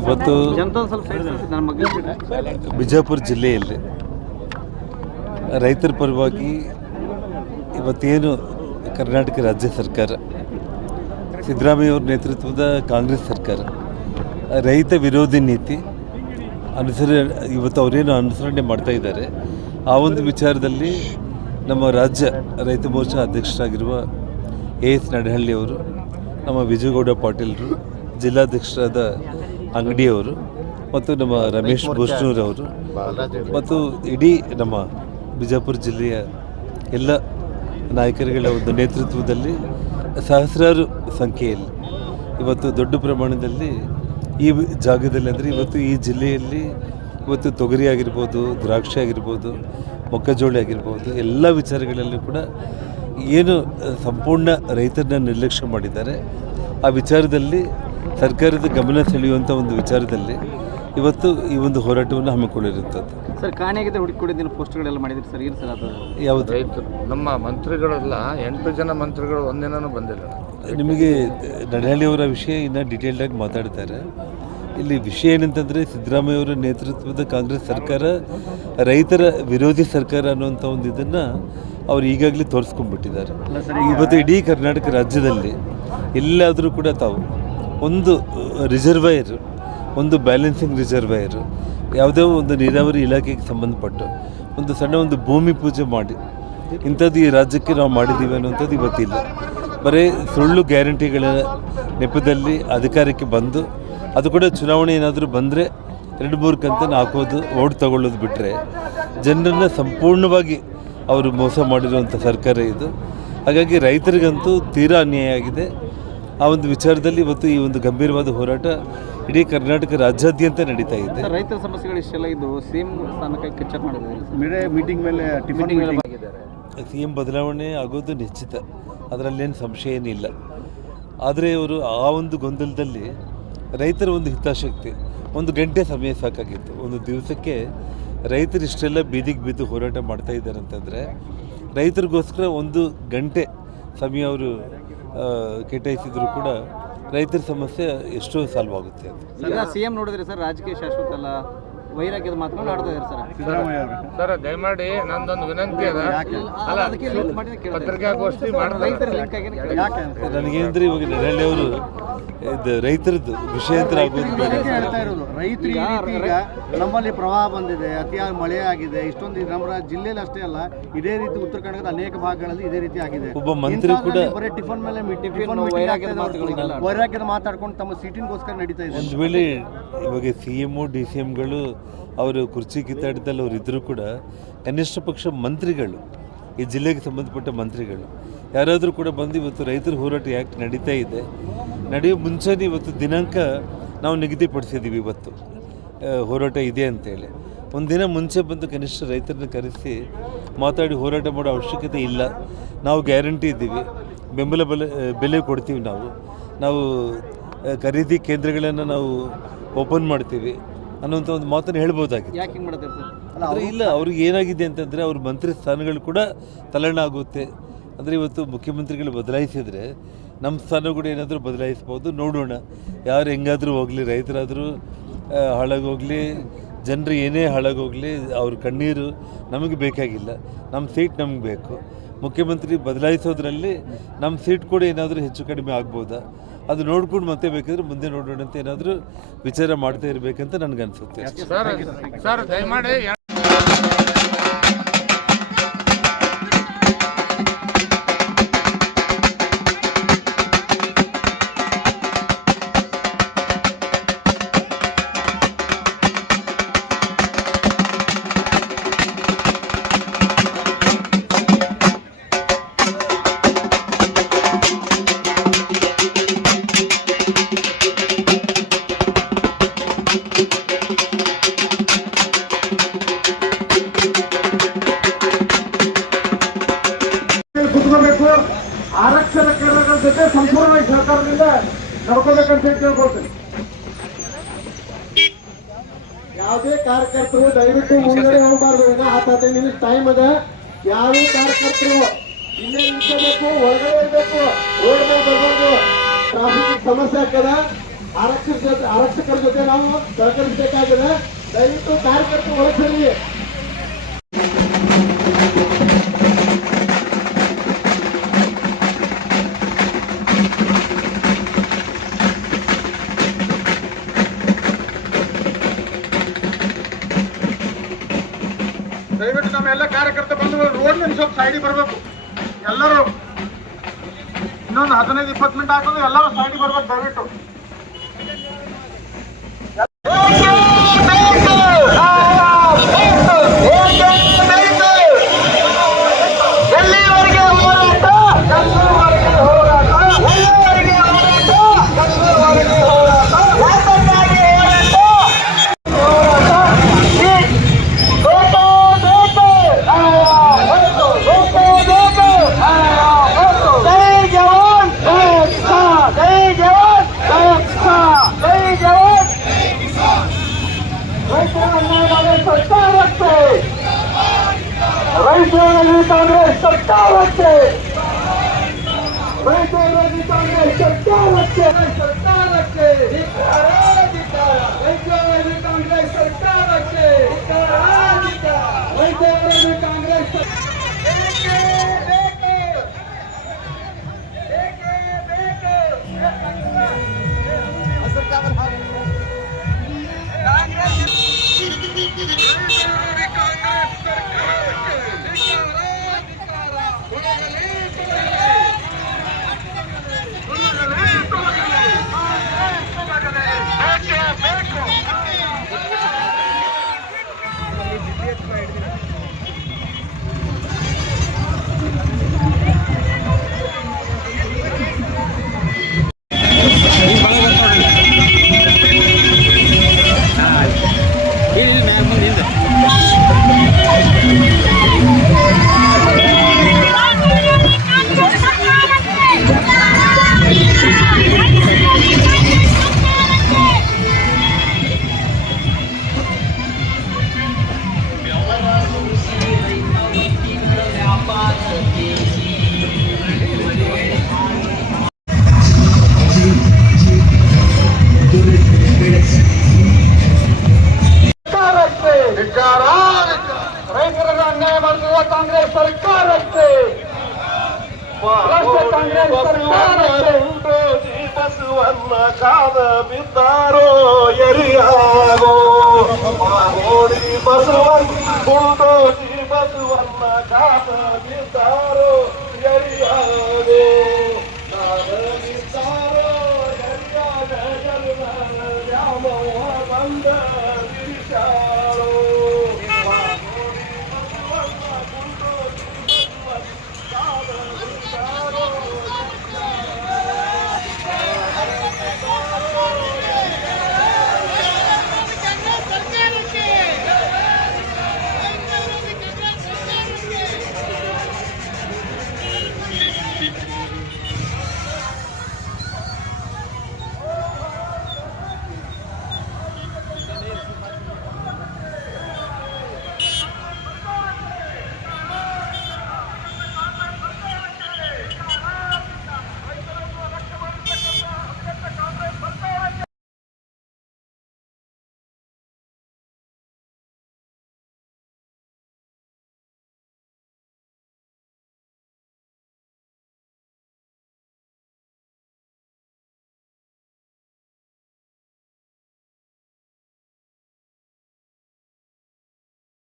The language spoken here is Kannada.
ಇವತ್ತು ಬಿಜಾಪುರ ಜಿಲ್ಲೆಯಲ್ಲಿ ರೈತರ ಪರವಾಗಿ ಇವತ್ತೇನು ಕರ್ನಾಟಕ ರಾಜ್ಯ ಸರ್ಕಾರ ಸಿದ್ದರಾಮಯ್ಯವರ ನೇತೃತ್ವದ ಕಾಂಗ್ರೆಸ್ ಸರ್ಕಾರ ರೈತ ವಿರೋಧಿ ನೀತಿ ಇವತ್ತು ಅವರೇನು ಅನುಸರಣೆ ಮಾಡ್ತಾ ಇದ್ದಾರೆ. ಆ ಒಂದು ವಿಚಾರದಲ್ಲಿ ನಮ್ಮ ರಾಜ್ಯ ರೈತ ಮೋರ್ಚಾ ಅಧ್ಯಕ್ಷರಾಗಿರುವ ಎಸ್ ನಡಹಳ್ಳಿಯವರು, ನಮ್ಮ ವಿಜಯಗೌಡ ಪಾಟೀಲರು, ಜಿಲ್ಲಾಧ್ಯಕ್ಷರಾದ ಅಂಗಡಿಯವರು ಮತ್ತು ನಮ್ಮ ರಮೇಶ್ ಬೋಸ್ನೂರವರು ಮತ್ತು ಇಡೀ ನಮ್ಮ ಬಿಜಾಪುರ ಜಿಲ್ಲೆಯ ಎಲ್ಲ ನಾಯಕರುಗಳ ಒಂದು ನೇತೃತ್ವದಲ್ಲಿ ಸಹಸ್ರಾರು ಸಂಖ್ಯೆಯಲ್ಲಿ ಇವತ್ತು ದೊಡ್ಡ ಪ್ರಮಾಣದಲ್ಲಿ ಈ ಜಾಗದಲ್ಲಿ ಅಂದರೆ ಇವತ್ತು ಈ ಜಿಲ್ಲೆಯಲ್ಲಿ ಇವತ್ತು ತೊಗರಿ ಆಗಿರ್ಬೋದು, ದ್ರಾಕ್ಷಿ ಆಗಿರ್ಬೋದು, ಮೊಕ್ಕಜೋಳ ಆಗಿರ್ಬೋದು, ಎಲ್ಲ ವಿಚಾರಗಳಲ್ಲೂ ಕೂಡ ಏನು ಸಂಪೂರ್ಣ ರೈತರನ್ನ ನಿರ್ಲಕ್ಷ್ಯ ಮಾಡಿದ್ದಾರೆ. ಆ ವಿಚಾರದಲ್ಲಿ ಸರ್ಕಾರದ ಗಮನ ಸೆಳೆಯುವಂಥ ಒಂದು ವಿಚಾರದಲ್ಲಿ ಇವತ್ತು ಈ ಒಂದು ಹೋರಾಟವನ್ನು ಹಮ್ಮಿಕೊಂಡಿರುವಂಥದ್ದು. ಸರ್, ಕಾಣೆಯಾಗಿದೆ ಹುಡುಕಿಕೊಂಡಿದ್ದ ಪೋಸ್ಟ್ಗಳೆಲ್ಲ ಮಾಡಿದ್ರಿ ಸರ್, ಏನು ಸರ್ ಅದು? ಯಾವುದು? ರೈತರು ನಮ್ಮ ಮಂತ್ರಿಗಳೆಲ್ಲ 8 ಜನ ಮಂತ್ರಿಗಳು ಒಂದಿನೂ ಬಂದಿಲ್ಲ. ನಿಮಗೆ ನಡಹಳ್ಳಿಯವರ ವಿಷಯ ಇನ್ನೂ ಡೀಟೇಲ್ಡಾಗಿ ಮಾತಾಡ್ತಾರೆ. ಇಲ್ಲಿ ವಿಷಯ ಏನಂತಂದರೆ, ಸಿದ್ದರಾಮಯ್ಯವರ ನೇತೃತ್ವದ ಕಾಂಗ್ರೆಸ್ ಸರ್ಕಾರ ರೈತರ ವಿರೋಧಿ ಸರ್ಕಾರ ಅನ್ನುವಂಥ ಒಂದು ಇದನ್ನು ಅವರು ಈಗಾಗಲೇ ತೋರಿಸ್ಕೊಂಡ್ಬಿಟ್ಟಿದ್ದಾರೆ. ಇವತ್ತು ಇಡೀ ಕರ್ನಾಟಕ ರಾಜ್ಯದಲ್ಲಿ ಎಲ್ಲಾದರೂ ಕೂಡ ತಾವು ಒಂದು ರಿಸರ್ವಾಯರು, ಒಂದು ಬ್ಯಾಲೆನ್ಸಿಂಗ್ ರಿಸರ್ವಾಯರು, ಯಾವುದೋ ಒಂದು ನೀರಾವರಿ ಇಲಾಖೆಗೆ ಸಂಬಂಧಪಟ್ಟು ಒಂದು ಸಣ್ಣ ಒಂದು ಭೂಮಿ ಪೂಜೆ ಮಾಡಿ ಇಂಥದ್ದು ಈ ರಾಜ್ಯಕ್ಕೆ ನಾವು ಮಾಡಿದ್ದೀವಿ ಅನ್ನೋಂಥದ್ದು ಇವತ್ತಿಲ್ಲ. ಬರೀ ಸುಳ್ಳು ಗ್ಯಾರಂಟಿಗಳ ನೆಪದಲ್ಲಿ ಅಧಿಕಾರಕ್ಕೆ ಬಂದು ಅದು ಕೂಡ ಚುನಾವಣೆ ಏನಾದರೂ ಬಂದರೆ 2-3 ಕಂತನ್ನು ಹಾಕೋದು, ಓಟ್ ತಗೊಳ್ಳೋದು ಬಿಟ್ಟರೆ ಜನರನ್ನು ಸಂಪೂರ್ಣವಾಗಿ ಅವರು ಮೋಸ ಮಾಡಿರುವಂಥ ಸರ್ಕಾರ ಇದು. ಹಾಗಾಗಿ ರೈತರಿಗಂತೂ ತೀರಾ ಅನ್ಯಾಯ ಆಗಿದೆ. ಆ ಒಂದು ವಿಚಾರದಲ್ಲಿ ಇವತ್ತು ಈ ಒಂದು ಗಂಭೀರವಾದ ಹೋರಾಟ ಇಡೀ ಕರ್ನಾಟಕ ರಾಜ್ಯಾದ್ಯಂತ ನಡೀತಾ ಇದೆ. ರೈತರ ಸಮಸ್ಯೆಗಳು ಇಷ್ಟೆಲ್ಲ ಇದು ಸಿಎಂ ಸ್ಥಾನಕ್ಕೆ ಕಿಚ್ಚಪ್ ಮಾಡಿದ್ದಾರೆ. ಮೀಟಿಂಗ್ ಮೇಲೆ ಸಿಎಂ ಬದಲಾವಣೆ ಆಗೋದು ನಿಶ್ಚಿತ, ಅದರಲ್ಲೇನು ಸಂಶಯ ಏನಿಲ್ಲ. ಆದರೆ ಅವರು ಆ ಒಂದು ಗೊಂದಲದಲ್ಲಿ ರೈತರ ಒಂದು ಹಿತಾಸಕ್ತಿ, 1 ಗಂಟೆ ಸಮಯ ಸಾಕಾಗಿತ್ತು. ಒಂದು ದಿವಸಕ್ಕೆ ರೈತರು ಇಷ್ಟೆಲ್ಲ ಬೀದಿಗೆ ಬಿದ್ದು ಹೋರಾಟ ಮಾಡ್ತಾ ಇದ್ದಾರೆ ಅಂತಂದರೆ ರೈತರಿಗೋಸ್ಕರ 1 ಗಂಟೆ ಸಮಯ ಅವರು ಕೇಟಾಯಿಸಿದ್ರು ಕೂಡ ರೈತರ ಸಮಸ್ಯೆ ಎಷ್ಟೋ ಸಾಲ್ವ್ ಆಗುತ್ತೆ ಅಂತ. ಈಗ ಸಿಎಂ ನೋಡಿದ್ರೆ ಸರ್, ರಾಜಕೀಯ ಶಾಶ್ವತ ಅಲ್ಲ, ವೈರಾಗ್ಯದ ಮಾತುಗಳು ಆಡ್ತಾ ಇದ್ದಾರೆ ಸರ್ ಸಿದ್ದರಾಮಯ್ಯ ಅವರು. ಸರ್, ದಯಮಾಡಿ ನಂದೊಂದು ವಿನಂತಿ ಅದ, ಪತ್ರಿಕಾಗೋಷ್ಠಿ ನನಗೇನಂದ್ರೆ ಇವಾಗ ನಡಹಳ್ಳಿ ಅವರು ಇದು ರೈತರದ್ದು ವಿಷಯಾಂತರ ಆಗೋದು ಬೇಡ. ರೈತರಿಗೆ ನಮ್ಮಲ್ಲಿ ಪ್ರವಾಹ ಬಂದಿದೆ, ಅತಿಯಾಗಿ ಮಳೆ ಆಗಿದೆ, ಇಷ್ಟೊಂದು ನಮ್ಮ ಜಿಲ್ಲೆಯಲ್ಲಿ ಅಷ್ಟೇ ಅಲ್ಲ, ಇದೇ ರೀತಿ ಉತ್ತರ ಕರ್ನಾಟಕದ ಅನೇಕ ಭಾಗಗಳಲ್ಲಿ ಇದೇ ರೀತಿ ಆಗಿದೆ. ಒಬ್ಬ ಮಂತ್ರಿ ಕೂಡ ಬರೀ ಟಿಫನ್ ಮೇಲೆ ವೈರಾಗ್ಯದ ಮಾತಾಡ್ಕೊಂಡು ತಮ್ಮ ಸೀಟಿಗೋಸ್ಕರ ನಡೀತಾ ಇದೆ. ಒಂದು ವೇಳೆ ಇವಾಗ CM DCMಗಳು ಅವರು ಕುರ್ಚಿ ಕಿತ್ತಾಡಿದಲ್ಲಿ ಅವ್ರು ಇದ್ದರೂ ಕೂಡ ಕನಿಷ್ಠ ಪಕ್ಷ ಮಂತ್ರಿಗಳು, ಈ ಜಿಲ್ಲೆಗೆ ಸಂಬಂಧಪಟ್ಟ ಮಂತ್ರಿಗಳು ಯಾರಾದರೂ ಕೂಡ ಬಂದು ಇವತ್ತು ರೈತರ ಹೋರಾಟ ಯಾಕೆ ನಡೀತಾ ಇದೆ, ನಡೆಯೋ ಮುಂಚೆನೇ ಇವತ್ತು ದಿನಾಂಕ ನಾವು ನಿಗದಿಪಡಿಸಿದ್ದೀವಿ, ಇವತ್ತು ಹೋರಾಟ ಇದೆ ಅಂತೇಳಿ ಒಂದಿನ ಮುಂಚೆ ಬಂದು ಕನಿಷ್ಠ ರೈತರನ್ನ ಕರೆಸಿ ಮಾತಾಡಿ ಹೋರಾಟ ಮಾಡೋ ಅವಶ್ಯಕತೆ ಇಲ್ಲ. ನಾವು ಗ್ಯಾರಂಟಿ ಇದ್ದೀವಿ, ಬೆಂಬಲ ಬೆಲೆ ಕೊಡ್ತೀವಿ, ನಾವು ಖರೀದಿ ಕೇಂದ್ರಗಳನ್ನು ನಾವು ಓಪನ್ ಮಾಡ್ತೀವಿ ಅನ್ನೋಂಥ ಒಂದು ಮಾತನ್ನು ಹೇಳ್ಬೋದಾಗಿದೆ. ಆದರೆ ಇಲ್ಲ, ಅವ್ರಿಗೆ ಏನಾಗಿದೆ ಅಂತಂದರೆ ಅವ್ರ ಮಂತ್ರಿ ಸ್ಥಾನಗಳು ಕೂಡ ತಲ್ಲಣ ಆಗುತ್ತೆ. ಅಂದರೆ ಇವತ್ತು ಮುಖ್ಯಮಂತ್ರಿಗಳು ಬದಲಾಯಿಸಿದರೆ ನಮ್ಮ ಸ್ಥಾನ ಕೂಡ ಏನಾದರೂ ಬದಲಾಯಿಸ್ಬೋದು. ನೋಡೋಣ, ಯಾರು ಹೆಂಗಾದರೂ ಹೋಗಲಿ, ರೈತರಾದರೂ ಹಾಳಾಗೋಗಲಿ, ಜನರು ಏನೇ ಹಾಳಾಗೋಗಲಿ, ಅವ್ರ ಕಣ್ಣೀರು ನಮಗೆ ಬೇಕಾಗಿಲ್ಲ, ನಮ್ಮ ಸೀಟ್ ನಮಗೆ ಬೇಕು. ಮುಖ್ಯಮಂತ್ರಿ ಬದಲಾಯಿಸೋದ್ರಲ್ಲಿ ನಮ್ಮ ಸೀಟ್ ಕೂಡ ಏನಾದರೂ ಹೆಚ್ಚು ಕಡಿಮೆ ಆಗ್ಬೋದಾ, ಅದು ನೋಡ್ಕೊಂಡು ಮತ್ತೆ ಬೇಕಾದ್ರೆ ಮುಂದೆ ನೋಡೋಣ ಅಂತ ಏನಾದರೂ ವಿಚಾರ ಮಾಡ್ತಾ ಇರಬೇಕಂತ ನನಗನ್ಸುತ್ತೆ. ಸರ್, ದಯಮಾಡಿ ಆರಕ್ಷಣ ಕೇಂದ್ರಗಳ ಜೊತೆ ಸಂಪೂರ್ಣವಾಗಿ ಸರ್ಕಾರದಿಂದ ನಡ್ಕೋಬೇಕಂತ ಕೇಳ್ಕೊಳ್ತೀನಿ. ಯಾವುದೇ ಕಾರ್ಯಕರ್ತರು ದಯವಿಟ್ಟು ಮುಂದೆ ಹೋಗಬಾರ್ದು. ಈಗ 10-15 ನಿಮಿಷ ಟೈಮ್ ಅದ. ಯಾವುದೇ ಕಾರ್ಯಕರ್ತರು ಇಲ್ಲೇ ನಿಂತ್ಕೋಬೇಕು, ಹೊರಗಡೆ ಇರಬೇಕು, ರೋಡ್ ಮೇಲೆ ಬರಬಾರ್ದು. ಟ್ರಾಫಿಕ್ ಸಮಸ್ಯೆ ಆಗ್ತದ. ಆರಕ್ಷಕರ ಜೊತೆ ನಾವು ಸಹಕರಿಸಬೇಕಾಗಿದೆ. ದಯವಿಟ್ಟು ಕಾರ್ಯಕರ್ತರು ಒಳಸರಿ. ದಯವಿಟ್ಟು ನಮ್ಮೆಲ್ಲ ಕಾರ್ಯಕರ್ತ ಬಂಧುಗಳು ರೋಡ್ ಮೇಲೆ ಸ್ವಲ್ಪ ಸೈಡಿಗೆ ಬರಬೇಕು. ಎಲ್ಲರೂ ಇನ್ನೊಂದು 15-20 ಮಿನಿಟ್ ಆಗ್ತದೆ. ಎಲ್ಲರೂ ಸೈಡಿಗೆ ಬರ್ಬೇಕು ದಯವಿಟ್ಟು. ರೈತರಲ್ಲಿ ಕಾಂಗ್ರೆಸ್ ಸರ್ಕಾರಕ್ಕೆ, ರೈತರಲ್ಲಿ ಕಾಂಗ್ರೆಸ್ ಸರ್ಕಾರಕ್ಕೆ, ರೈತರಲ್ಲಿ ಕಾಂಗ್ರೆಸ್ ಸರ್ಕಾರಕ್ಕೆ, ರೈತರಲ್ಲಿ ಕಾಂಗ್ರೆಸ್ ರೈತರಿಗೆ ಅನ್ಯಾಯ ಮಾಡುತ್ತಿರುವ ಕಾಂಗ್ರೆಸ್ ಸರ್ಕಾರಕ್ಕೆ, ಕಾಂಗ್ರೆಸ್ ಸರ್ಕಾರಕ್ಕೆ ಬಸವನ್ನ ಕಾದ ಬಿದ್ದಾರೋ ಎರಿಯಾಗೋ ಮಾಗೋಡಿ ಬಸವನ್ ಬುಲ್ಡೋಜಿ ಬಸವನ್ನ ಕಾದ ಬಿದ್ದಾರೋ ಎರಿಯಾಗೋ ಬಿದ್ದಾರೋ ಎರಿಯಾಗ ರಾಮವ್ವ ಬಂದ